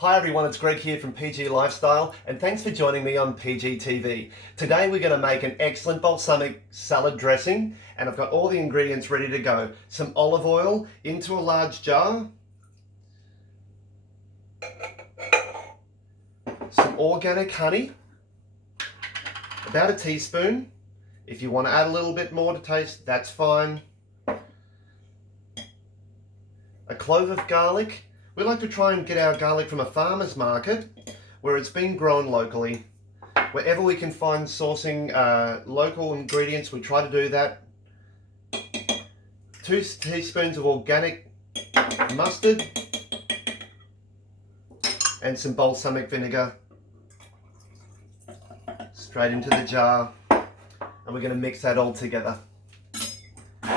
Hi everyone, it's Greg here from PG Lifestyle and thanks for joining me on PGTV. Today we're going to make an excellent balsamic salad dressing and I've got all the ingredients ready to go. Some olive oil into a large jar, some organic honey, about a teaspoon. If you want to add a little bit more to taste, that's fine. A clove of garlic. We like to try and get our garlic from a farmer's market where it's been grown locally. Wherever we can find sourcing local ingredients, we try to do that. 2 teaspoons of organic mustard and some balsamic vinegar. Straight into the jar, and we're going to mix that all together. So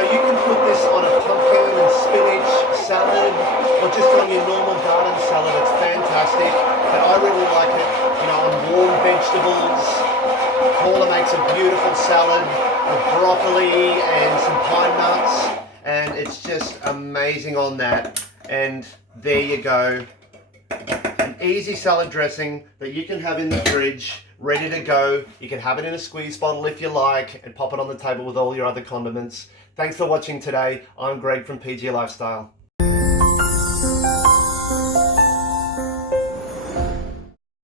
you can put this on a pumpkin and spinach salad or just on your normal garden salad. It's fantastic, but I really like it, on warm vegetables. Paula makes a beautiful salad with broccoli and some pine nuts, and it's just amazing on that. And there you go. An easy salad dressing that you can have in the fridge, ready to go. You can have it in a squeeze bottle if you like and pop it on the table with all your other condiments. Thanks for watching today. I'm Greg from PG Lifestyle.